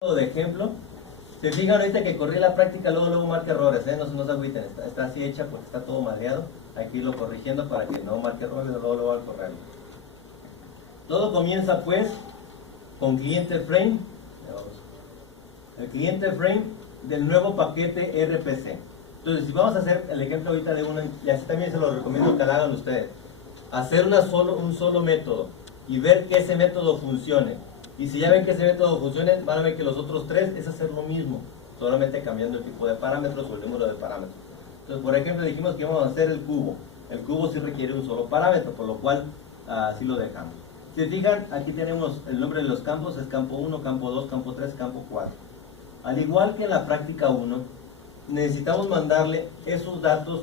De ejemplo, se fijan ahorita que corrí la práctica, luego marca errores, no se agüiten, está así hecha porque está todo mareado. Hay que irlo corrigiendo para que no marque errores, luego al correrlo. Todo comienza pues con cliente frame, el cliente frame del nuevo paquete RPC. Entonces, si vamos a hacer el ejemplo ahorita de una, y así también se lo recomiendo que lo hagan ustedes, hacer un solo método y ver que ese método funcione. Y si ya ven que ese método funciona, van a ver que los otros tres es hacer lo mismo, solamente cambiando el tipo de parámetros o el número de parámetros. Entonces, por ejemplo, dijimos que íbamos a hacer el cubo. El cubo sí requiere un solo parámetro, por lo cual así lo dejamos. Si se fijan, aquí tenemos el nombre de los campos, es campo 1, campo 2, campo 3, campo 4. Al igual que en la práctica 1, necesitamos mandarle esos datos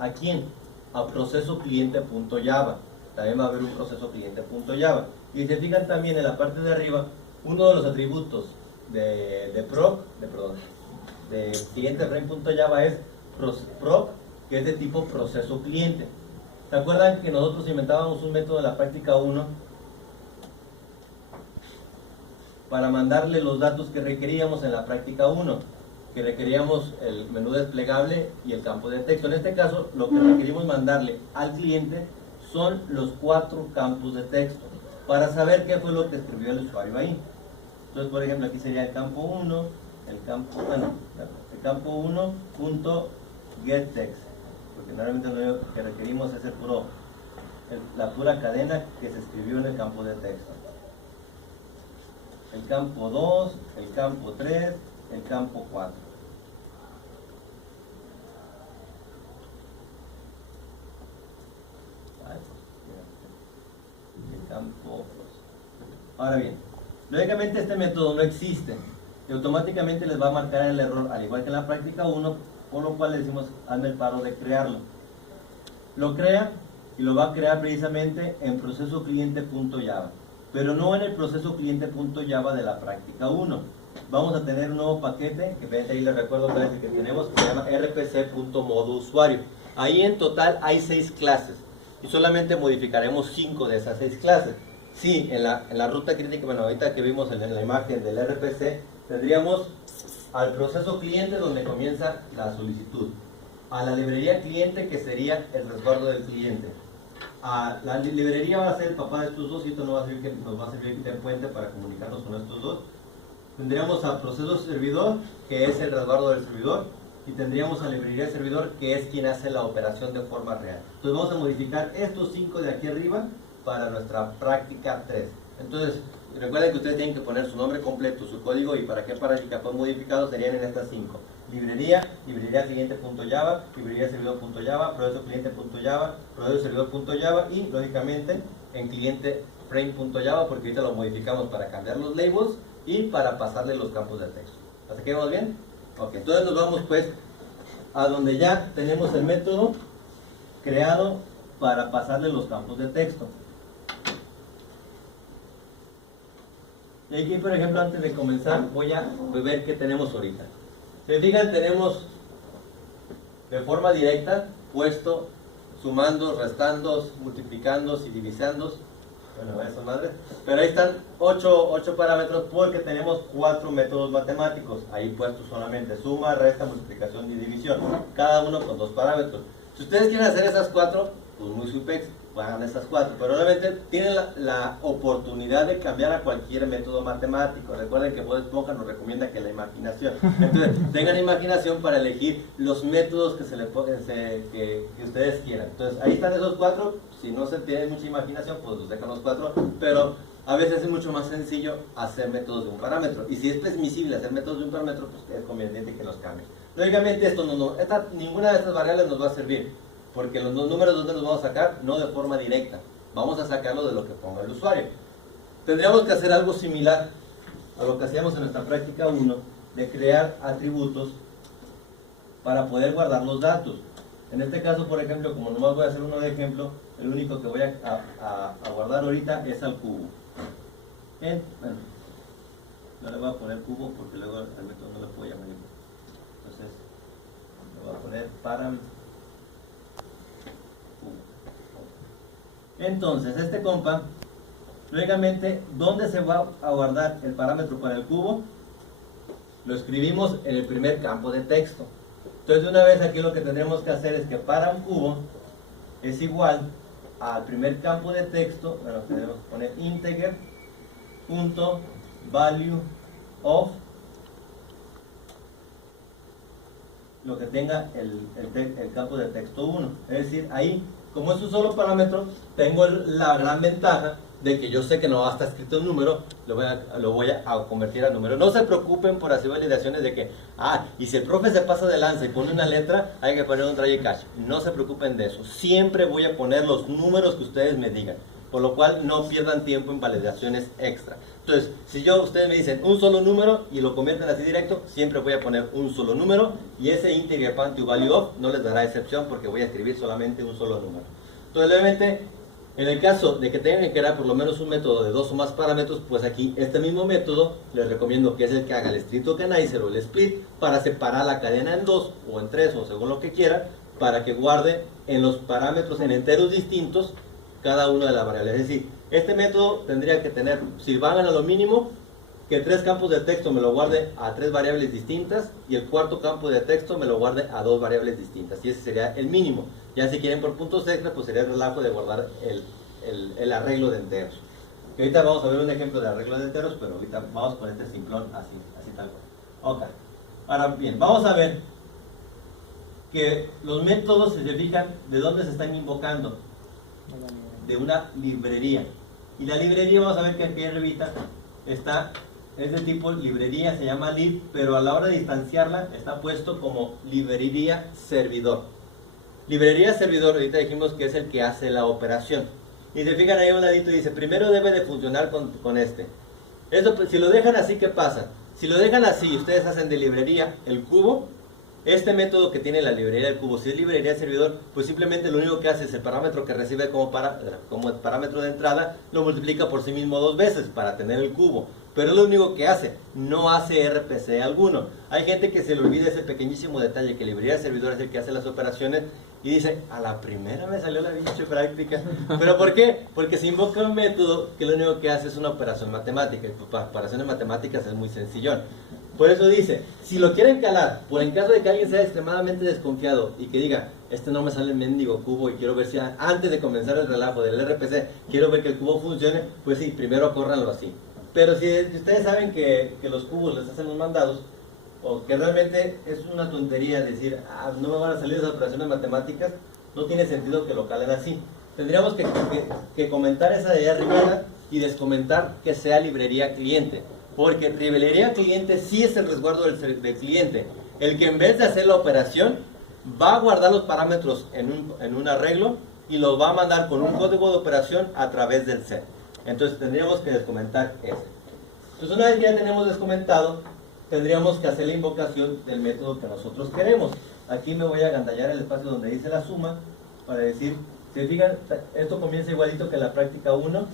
¿a quién? A proceso cliente.java. También va a haber un proceso cliente.java. Y si se fijan también en la parte de arriba, uno de los atributos de clienteframe.java es proc, que es de tipo proceso cliente. ¿Se acuerdan que nosotros inventábamos un método en la práctica 1 para mandarle los datos que requeríamos en la práctica 1? Que requeríamos el menú desplegable y el campo de texto. En este caso, lo que requerimos mandarle al cliente son los 4 campos de texto para saber qué fue lo que escribió el usuario ahí. Entonces, por ejemplo, aquí sería el campo 1, el campo 1.getText, porque normalmente lo que requerimos es la pura cadena que se escribió en el campo de texto. El campo 2, el campo 3, el campo 4. El campo 2. Ahora bien, lógicamente este método no existe y automáticamente les va a marcar el error, al igual que en la práctica 1, por lo cual le decimos hazme el paro de crearlo. Lo crea y lo va a crear precisamente en proceso cliente.java, pero no en el proceso cliente.java de la práctica 1. Vamos a tener un nuevo paquete, que ahí les recuerdo que tenemos, que se llama rpc.modoUsuario. Ahí en total hay 6 clases y solamente modificaremos 5 de esas 6 clases. Sí, en la ruta crítica, bueno, ahorita que vimos en la imagen del RPC, tendríamos al proceso cliente donde comienza la solicitud, a la librería cliente que sería el resguardo del cliente. La librería va a ser el papá de estos dos y esto nos va a servir de puente para comunicarnos con estos dos. Tendríamos al proceso servidor, que es el resguardo del servidor, y tendríamos a la librería servidor, que es quien hace la operación de forma real. Entonces vamos a modificar estos 5 de aquí arriba para nuestra práctica 3. Entonces, recuerden que ustedes tienen que poner su nombre completo, su código y para qué práctica fue modificado serían en estas 5. Librería cliente.java, librería servidor.java, proceso cliente.java, proceso servidor.java y, lógicamente, en cliente frame.java, porque ahorita lo modificamos para cambiar los labels y para pasarle los campos de texto. ¿Hasta aquí vamos bien? Ok, entonces nos vamos pues a donde ya tenemos el método creado para pasarle los campos de texto. Y aquí, por ejemplo, antes de comenzar, voy a ver qué tenemos ahorita. Se fijan, tenemos de forma directa puesto sumando, restando, multiplicando y divisando. Bueno, eso madre. Pero ahí están 8 parámetros porque tenemos 4 métodos matemáticos. Ahí puestos solamente suma, resta, multiplicación y división. Cada uno con 2 parámetros. Si ustedes quieren hacer esas 4, pues muy supex, hagan esas 4. Pero obviamente tienen la oportunidad de cambiar a cualquier método matemático. Recuerden que Bob Esponja nos recomienda que la imaginación. Entonces, tengan imaginación para elegir los métodos que ustedes quieran. Entonces, ahí están esos 4. Si no se tienen mucha imaginación, pues los dejan los 4. Pero a veces es mucho más sencillo hacer métodos de un parámetro. Y si es permisible hacer métodos de un parámetro, pues es conveniente que los cambien. Lógicamente, ninguna de estas variables nos va a servir. Porque los números, ¿dónde los vamos a sacar? No de forma directa. Vamos a sacarlo de lo que ponga el usuario. Tendríamos que hacer algo similar a lo que hacíamos en nuestra práctica 1, de crear atributos para poder guardar los datos. En este caso, por ejemplo, como nomás voy a hacer uno de ejemplo, el único que voy a guardar ahorita es al cubo. Bueno, no le voy a poner cubo porque luego al método no le puedo llamar. Entonces, le voy a poner parámetro. Entonces, este compa, lógicamente, ¿dónde se va a guardar el parámetro para el cubo? lo escribimos en el primer campo de texto. Entonces de una vez aquí lo que tendremos que hacer es que para un cubo es igual al primer campo de texto, bueno, tenemos que poner integer punto value of lo que tenga el campo de texto 1. Es decir, ahí, como es un solo parámetro, tengo la gran ventaja de que yo sé que no va a estar escrito un número, lo voy a convertir a número. No se preocupen por hacer validaciones de que, y si el profe se pasa de lanza y pone una letra, hay que poner un try catch. No se preocupen de eso. Siempre voy a poner los números que ustedes me digan, por lo cual no pierdan tiempo en validaciones extra. Entonces, si ustedes me dicen un solo número y lo convierten así directo, siempre voy a poner un solo número, y ese integer point to value of no les dará excepción porque voy a escribir solamente un solo número. Entonces, obviamente, en el caso de que tengan que crear por lo menos un método de 2 o más parámetros, pues aquí este mismo método les recomiendo que es el que haga el stricto organizer o el split para separar la cadena en 2 o en 3 o según lo que quiera, para que guarde en los parámetros en enteros distintos cada una de las variables. Es decir, este método tendría que tener, si van a lo mínimo, que 3 campos de texto me lo guarde a 3 variables distintas y el cuarto campo de texto me lo guarde a 2 variables distintas, y ese sería el mínimo. Ya si quieren por puntos extra, pues sería el relajo de guardar el arreglo de enteros. Y ahorita vamos a ver un ejemplo de arreglo de enteros, pero ahorita vamos con este simplón así tal cual. Ok. Ahora bien, vamos a ver que los métodos, si se fijan, ¿de dónde se están invocando? De una librería. Y la librería, vamos a ver que aquí arribita es de tipo librería, se llama lib, pero a la hora de instanciarla está puesto como librería servidor. Librería servidor, ahorita dijimos que es el que hace la operación. Y se fijan ahí a un ladito, dice, primero debe de funcionar con este. Eso, si lo dejan así, ¿qué pasa? Si lo dejan así, ustedes hacen de librería el cubo, este método que tiene la librería del cubo, si es librería servidor, pues simplemente lo único que hace es el parámetro que recibe como parámetro de entrada, lo multiplica por sí mismo 2 veces para tener el cubo. Pero es lo único que hace, no hace RPC alguno. Hay gente que se le olvida ese pequeñísimo detalle, que librería servidor es el que hace las operaciones, y dice, a la primera me salió la pinche práctica. ¿Pero por qué? Porque se invoca un método que lo único que hace es una operación matemática, y para operaciones matemáticas es muy sencillón. Por eso dice, si lo quieren calar, por en caso de que alguien sea extremadamente desconfiado y que diga, no me sale el mendigo cubo y quiero ver si antes de comenzar el relajo del RPC, quiero ver que el cubo funcione, pues sí, primero córranlo así. Pero si ustedes saben que los cubos les hacen los mandados, o que realmente es una tontería decir, no me van a salir esas operaciones matemáticas, no tiene sentido que lo calen así. Tendríamos que comentar esa de allá arriba y descomentar que sea librería cliente. Porque librería cliente sí es el resguardo del cliente, el que en vez de hacer la operación va a guardar los parámetros en un arreglo y los va a mandar con un código de operación a través del set. Entonces tendríamos que descomentar ese. Entonces una vez que ya tenemos descomentado, tendríamos que hacer la invocación del método que nosotros queremos. Aquí me voy a agandallar el espacio donde dice la suma para decir, se fijan, esto comienza igualito que la práctica 1,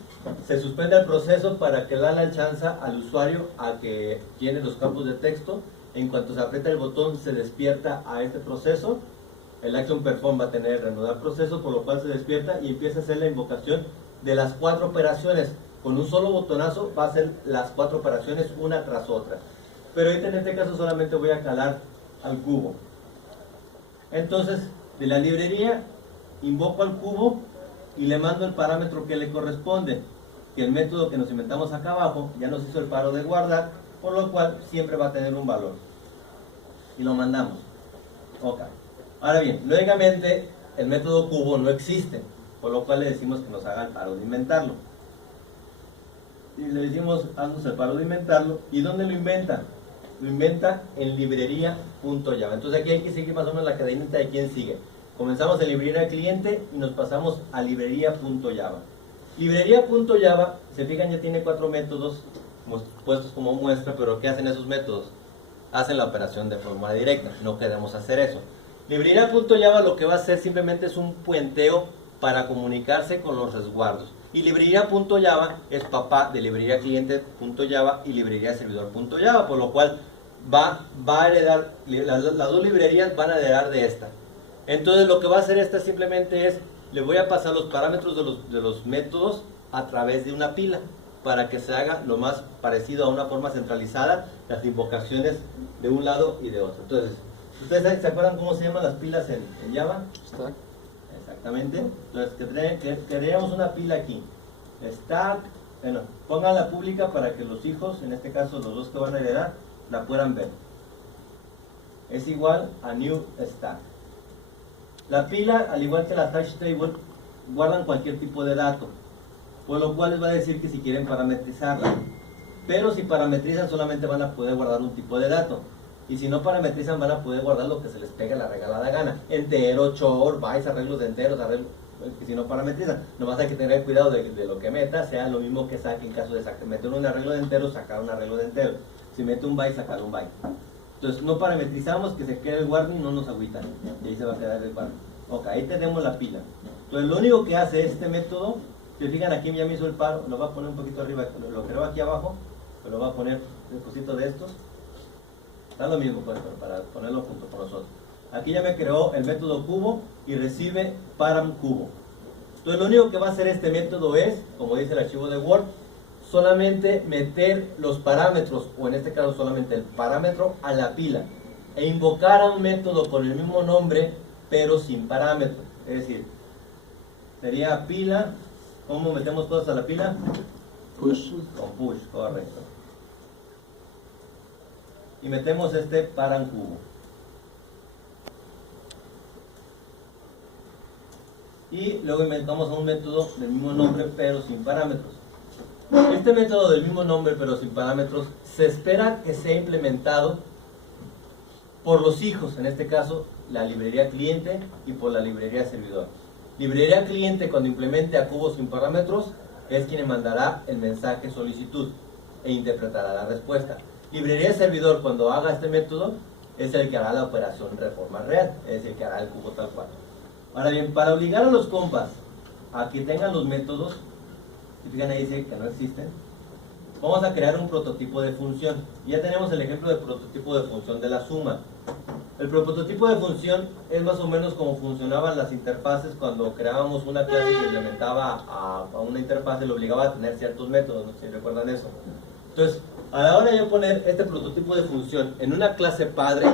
se suspende el proceso para que le da la chance al usuario a que llene los campos de texto. En cuanto se aprieta el botón se despierta a este proceso, el action perform va a tener reanudar proceso, por lo cual se despierta y empieza a hacer la invocación de las 4 operaciones. Con un solo botonazo va a hacer las 4 operaciones una tras otra. Pero ahorita en este caso solamente voy a calar al cubo. Entonces, de la librería invoco al cubo y le mando el parámetro que le corresponde, que el método que nos inventamos acá abajo ya nos hizo el paro de guardar, por lo cual siempre va a tener un valor. Y lo mandamos. Ok. Ahora bien, lógicamente el método cubo no existe, por lo cual le decimos que nos haga el paro de inventarlo. Y le decimos, haznos el paro de inventarlo. ¿Y dónde lo inventa? Lo inventa en librería.java. Entonces aquí hay que seguir más o menos la cadenita de quién sigue. Comenzamos en librería cliente y nos pasamos a librería.java. Librería.java, se fijan, ya tiene 4 métodos puestos como muestra, pero ¿qué hacen esos métodos? Hacen la operación de forma directa, no queremos hacer eso. Librería.java lo que va a hacer simplemente es un puenteo para comunicarse con los resguardos. Y librería.java es papá de librería cliente.java y librería servidor.java, por lo cual va a heredar, las 2 librerías van a heredar de esta. Entonces lo que va a hacer esta simplemente es, le voy a pasar los parámetros de los métodos a través de una pila, para que se haga lo más parecido a una forma centralizada, las invocaciones de un lado y de otro. Entonces, ¿ustedes se acuerdan cómo se llaman las pilas en Java? Stack. Exactamente. Entonces, crearíamos una pila aquí. Stack, bueno, pongan la pública para que los hijos, en este caso los dos que van a heredar, la puedan ver. Es igual a new stack. La pila, al igual que la hash table, guardan cualquier tipo de dato, por lo cual les va a decir que si quieren parametrizarla. Pero si parametrizan solamente van a poder guardar un tipo de dato. Y si no parametrizan van a poder guardar lo que se les pegue la regalada gana. Entero, chor, bytes, arreglos de enteros, arreglos, que si no parametrizan. Nomás hay que tener cuidado de lo que meta, sea lo mismo que saque en caso de meter un arreglo de enteros, sacar un arreglo de enteros. Si mete un byte, sacar un byte. Entonces no parametrizamos, que se quede el warning, no nos agüitan. Y ahí se va a quedar el warning. Ok, ahí tenemos la pila. Entonces lo único que hace este método, si fijan aquí ya me hizo el paro, lo va a poner un poquito arriba, lo creo aquí abajo, pero lo va a poner un cosito de estos. Está lo mismo pues, para ponerlo junto con nosotros. Aquí ya me creó el método cubo y recibe param cubo. Entonces lo único que va a hacer este método es, como dice el archivo de Word, solamente meter los parámetros, o en este caso solamente el parámetro, a la pila e invocar a un método con el mismo nombre pero sin parámetro. Es decir, sería pila. ¿Cómo metemos cosas a la pila? Push. Con push, correcto. Y metemos este param cubo. Y luego inventamos un método del mismo nombre pero sin parámetros. Este método del mismo nombre pero sin parámetros se espera que sea implementado por los hijos, en este caso la librería cliente y por la librería servidor. Librería cliente, cuando implemente a cubo sin parámetros, es quien mandará el mensaje solicitud e interpretará la respuesta. Librería servidor, cuando haga este método, es el que hará la operación reforma real, es el que hará el cubo tal cual. Ahora bien, para obligar a los compas a que tengan los métodos, si fijan ahí dice que no existen, vamos a crear un prototipo de función. Ya tenemos el ejemplo de prototipo de función de la suma. El prototipo de función es más o menos como funcionaban las interfaces cuando creábamos una clase que implementaba a una interfaz y le obligaba a tener ciertos métodos, no sé si recuerdan eso. Entonces, a la hora de yo poner este prototipo de función en una clase padre,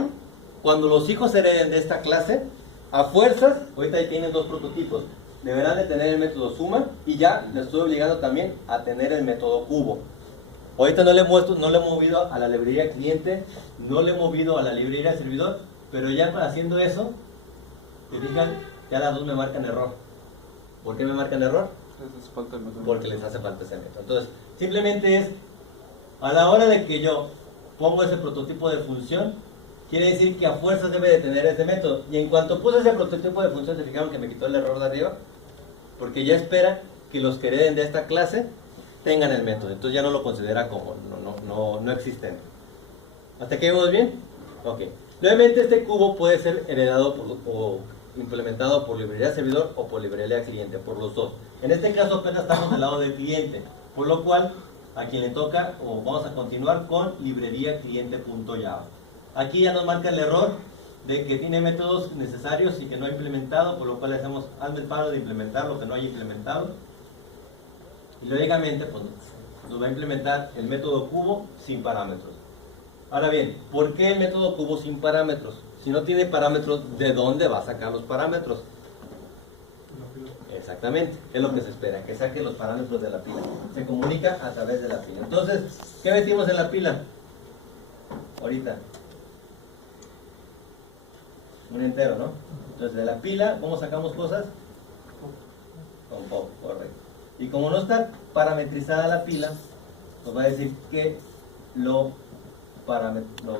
cuando los hijos hereden de esta clase, a fuerzas, ahorita ahí tienen dos prototipos, deberán de tener el método suma y ya les estoy obligando también a tener el método cubo. Ahorita no le he movido a la librería cliente, no le he movido a la librería servidor, pero ya haciendo eso, se fijan, ya las dos me marcan error. ¿Por qué me marcan error? Porque les hace falta ese método. Entonces, simplemente es, a la hora de que yo pongo ese prototipo de función, quiere decir que a fuerzas debe de tener ese método. Y en cuanto puse ese prototipo de función, se fijaron que me quitó el error de arriba, porque ya espera que los que hereden de esta clase tengan el método. Entonces ya no lo considera como no existente. ¿Hasta aquí vamos bien? Ok. Nuevamente este cubo puede ser heredado o implementado por librería servidor o por librería cliente, por los dos. En este caso apenas estamos del lado del cliente, por lo cual a quien le toca, o vamos a continuar con librería cliente.java. Aquí ya nos marca el error de que tiene métodos necesarios y que no ha implementado, por lo cual le hacemos hazme el paro de implementar lo que no haya implementado. Y lógicamente pues, nos va a implementar el método cubo sin parámetros. Ahora bien, ¿por qué el método cubo sin parámetros? Si no tiene parámetros, ¿de dónde va a sacar los parámetros? Exactamente, es lo que se espera, que saque los parámetros de la pila. Se comunica a través de la pila. Entonces, ¿qué metimos en la pila? Ahorita. Un entero, ¿no? Entonces, de la pila, ¿cómo sacamos cosas? Con pop, correcto. Y como no está parametrizada la pila, nos va a decir que lo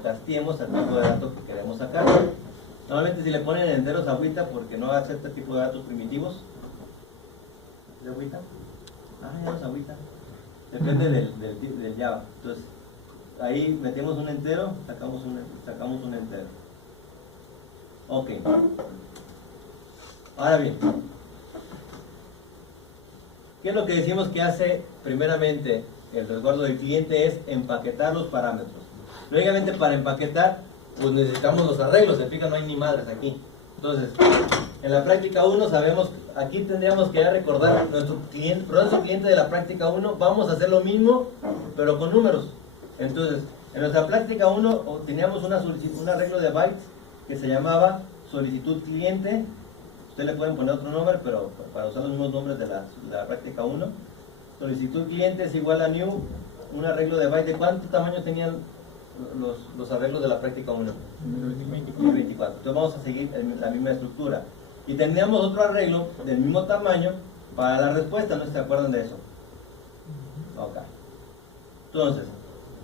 castiemos al tipo de datos que queremos sacar. Normalmente si le ponen enteros agüita porque no acepta tipo de datos primitivos. ¿De agüita? Ya los agüita. Depende del Java. Entonces, ahí metemos un entero, sacamos un entero. Ok. Ahora bien, ¿qué es lo que decimos que hace primeramente el resguardo del cliente? Es empaquetar los parámetros. Lógicamente para empaquetar pues necesitamos los arreglos, se fijan, no hay ni madres aquí. Entonces, en la práctica 1 sabemos, aquí tendríamos que recordar nuestro cliente de la práctica 1, vamos a hacer lo mismo pero con números. Entonces, En nuestra práctica 1 teníamos un arreglo de bytes que se llamaba solicitud cliente. Ustedes le pueden poner otro nombre, pero para usar los mismos nombres de la práctica 1. Solicitud cliente es igual a new, un arreglo de bytes. ¿De cuánto tamaño tenían los arreglos de la práctica 1? 24. Entonces vamos a seguir la misma estructura. Y teníamos otro arreglo del mismo tamaño para la respuesta, ¿no se acuerdan de eso? Ok. Entonces,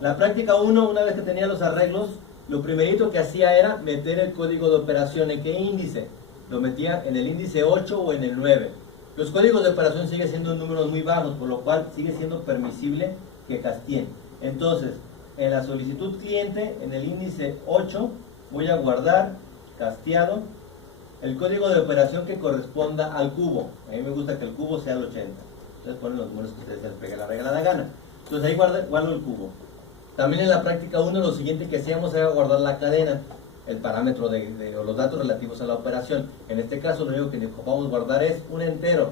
la práctica 1, una vez que tenía los arreglos, lo primerito que hacía era meter el código de operación. ¿En qué índice? Lo metía en el índice 8 o en el 9. Los códigos de operación siguen siendo números muy bajos, por lo cual sigue siendo permisible que castiguen. Entonces, en la solicitud cliente, en el índice 8, voy a guardar casteado el código de operación que corresponda al cubo. A mí me gusta que el cubo sea el 80. Entonces ponen los números que ustedes les pegue la regalada gana. Entonces ahí guardo el cubo. También en la práctica 1 lo siguiente que hacíamos era guardar la cadena, el parámetro o los datos relativos a la operación. En este caso lo único que vamos a guardar es un entero.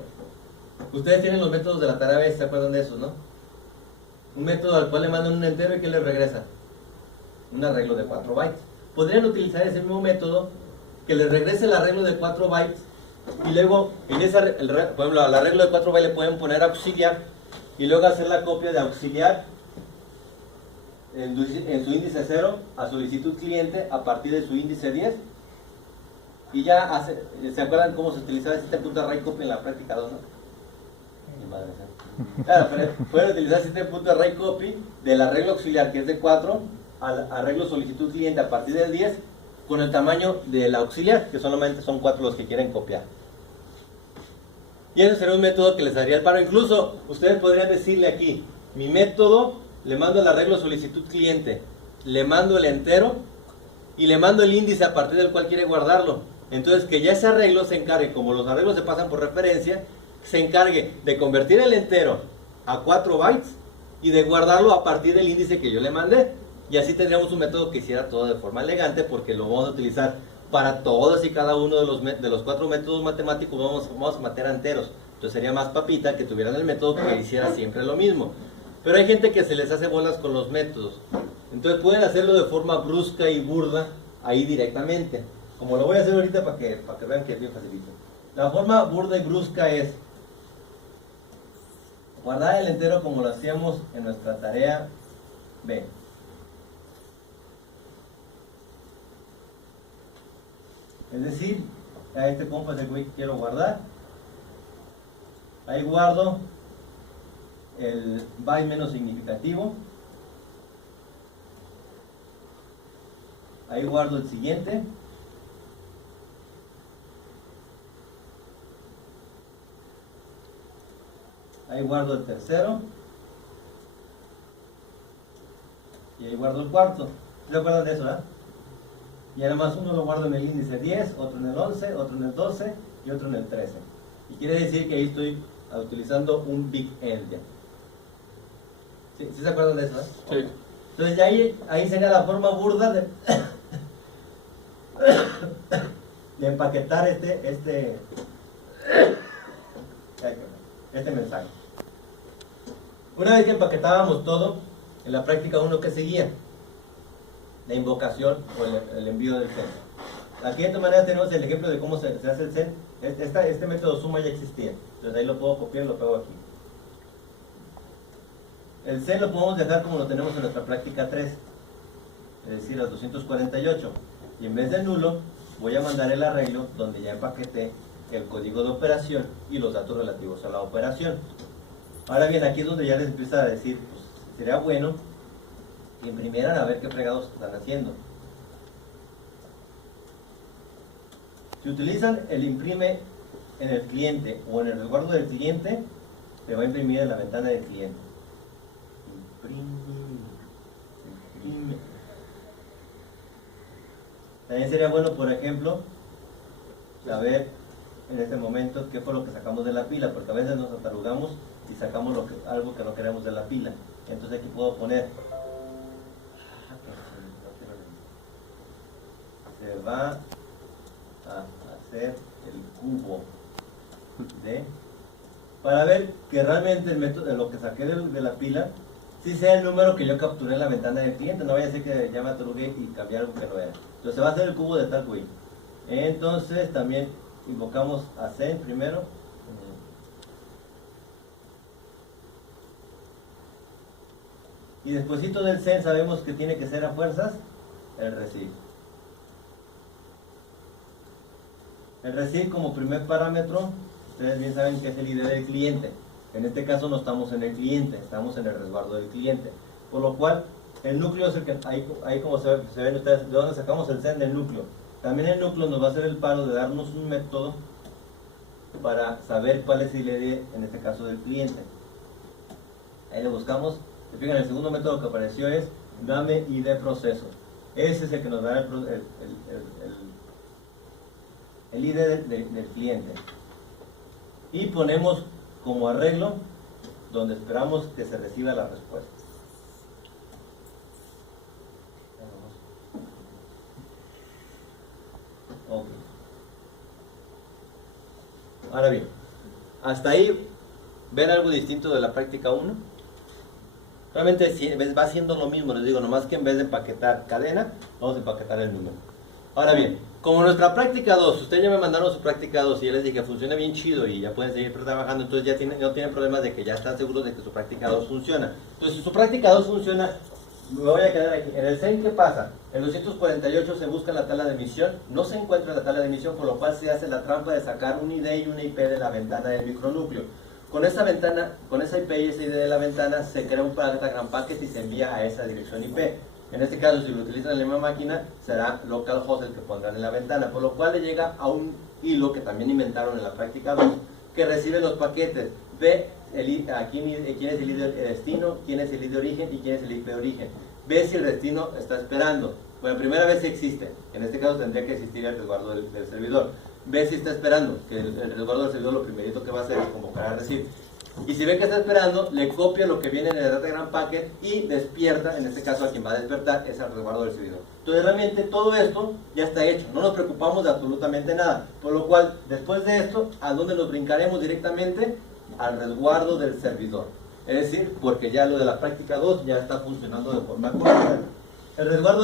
Ustedes tienen los métodos de la tarea B, ¿se acuerdan de esos, no? Un método al cual le mandan un entero y ¿qué les regresa? Un arreglo de 4 bytes. Podrían utilizar ese mismo método que les regrese el arreglo de 4 bytes y luego en por ejemplo, al arreglo de 4 bytes le pueden poner auxiliar y luego hacer la copia de auxiliar en su índice 0 a solicitud cliente a partir de su índice 10 y ya ¿se acuerdan cómo se utilizaba system.array copy en la práctica 2, no? Mi madre, ¿sí? Claro, pero pueden utilizar system.array copy del arreglo auxiliar que es de 4 al arreglo solicitud cliente a partir del 10 con el tamaño del auxiliar, que solamente son 4 los que quieren copiar. Y ese sería un método que les daría el paro. Incluso ustedes podrían decirle aquí, mi método, le mando el arreglo solicitud cliente, le mando el entero y le mando el índice a partir del cual quiere guardarlo. Entonces que ya ese arreglo se encargue, como los arreglos se pasan por referencia, se encargue de convertir el entero a 4 bytes y de guardarlo a partir del índice que yo le mandé. Y así tendríamos un método que hiciera todo de forma elegante, porque lo vamos a utilizar para todos y cada uno de los 4 métodos matemáticos. Vamos a meter enteros. Entonces sería más papita que tuvieran el método que hiciera siempre lo mismo. Pero hay gente que se les hace bolas con los métodos. Entonces pueden hacerlo de forma brusca y burda ahí directamente. Como lo voy a hacer ahorita para que vean que es bien facilito. La forma burda y brusca es guardar el entero como lo hacíamos en nuestra tarea B. Es decir, a este compa es el güey que quiero guardar. Ahí guardo el byte menos significativo. Ahí guardo el siguiente. Ahí guardo el tercero. Y ahí guardo el cuarto. ¿Se acuerdan de eso, verdad? Y además uno lo guardo en el índice 10, otro en el 11, otro en el 12 y otro en el 13. Y quiere decir que ahí estoy utilizando un big end ya. ¿Sí se acuerdan de eso? Sí. Entonces ya ahí sería la forma burda de empaquetar este mensaje. Una vez que empaquetábamos todo, en la práctica 1 que seguía, la invocación o el envío del send. Aquí de esta manera tenemos el ejemplo de cómo se hace el send. Este método suma ya existía, entonces ahí lo puedo copiar y lo pego aquí. El send lo podemos dejar como lo tenemos en nuestra práctica 3, es decir, las 248, y en vez de nulo voy a mandar el arreglo donde ya empaqueté el código de operación y los datos relativos a la operación. Ahora bien, aquí es donde ya les empieza a decir, pues sería bueno que imprimieran a ver qué fregados están haciendo. Si utilizan el imprime en el cliente o en el resguardo del cliente, me va a imprimir en la ventana del cliente. Imprime. También sería bueno, por ejemplo, saber en este momento qué fue lo que sacamos de la pila, porque a veces nos atarugamos y sacamos algo que no queremos de la pila. Entonces aquí puedo poner, se va a hacer el cubo de, para ver que realmente el método, lo que saqué de la pila sí sea el número que yo capturé en la ventana del cliente, no vaya a ser que ya me atrugué y cambié algo que no era. Entonces va a ser el cubo de tal query. Entonces también invocamos a send primero. Y despuesito del send sabemos que tiene que ser a fuerzas el receive. El receive como primer parámetro, ustedes bien saben que es el ID del cliente. En este caso no estamos en el cliente, estamos en el resguardo del cliente. Por lo cual, el núcleo es el que, ahí como se ven ustedes, de dónde sacamos el send del núcleo. También el núcleo nos va a hacer el paro de darnos un método para saber cuál es el ID, en este caso del cliente. Ahí lo buscamos. Se fijan, el segundo método que apareció es dame ID proceso. Ese es el que nos da el ID del cliente. Y ponemos como arreglo donde esperamos que se reciba la respuesta. Ok. Ahora bien, hasta ahí, ¿ven algo distinto de la práctica 1? Realmente va siendo lo mismo, les digo, nomás que en vez de empaquetar cadena, vamos a empaquetar el número. Ahora bien, como nuestra práctica 2, ustedes ya me mandaron su práctica 2 y ya les dije que funciona bien chido y ya pueden seguir trabajando, entonces ya no tienen problemas de que ya están seguros de que su práctica 2 funciona. Entonces, si su práctica 2 funciona, me voy a quedar aquí. En el send, ¿qué pasa? En 248 se busca la tabla de emisión, no se encuentra la tabla de emisión, por lo cual se hace la trampa de sacar un ID y una IP de la ventana del micronúcleo. Con esa ventana, con esa IP y esa ID de la ventana, se crea un Pentagram Packet y se envía a esa dirección IP. En este caso, si lo utilizan en la misma máquina, será localhost el que pondrán en la ventana, por lo cual le llega a un hilo que también inventaron en la práctica 2, que recibe los paquetes. Ve quién es el ID de destino, quién es el ID de origen y quién es el IP de origen. Ve si el destino está esperando. Bueno, primera vez si existe. En este caso tendría que existir el resguardo del servidor. Ve si está esperando, que el resguardo del servidor lo primerito que va a hacer es convocar a receive. Y si ve que está esperando, le copia lo que viene en el Datagram Packet y despierta, en este caso a quien va a despertar es al resguardo del servidor. Entonces realmente todo esto ya está hecho, no nos preocupamos de absolutamente nada. Por lo cual, después de esto, ¿a dónde nos brincaremos directamente? Al resguardo del servidor. Es decir, porque ya lo de la práctica 2 ya está funcionando de forma correcta. El resguardo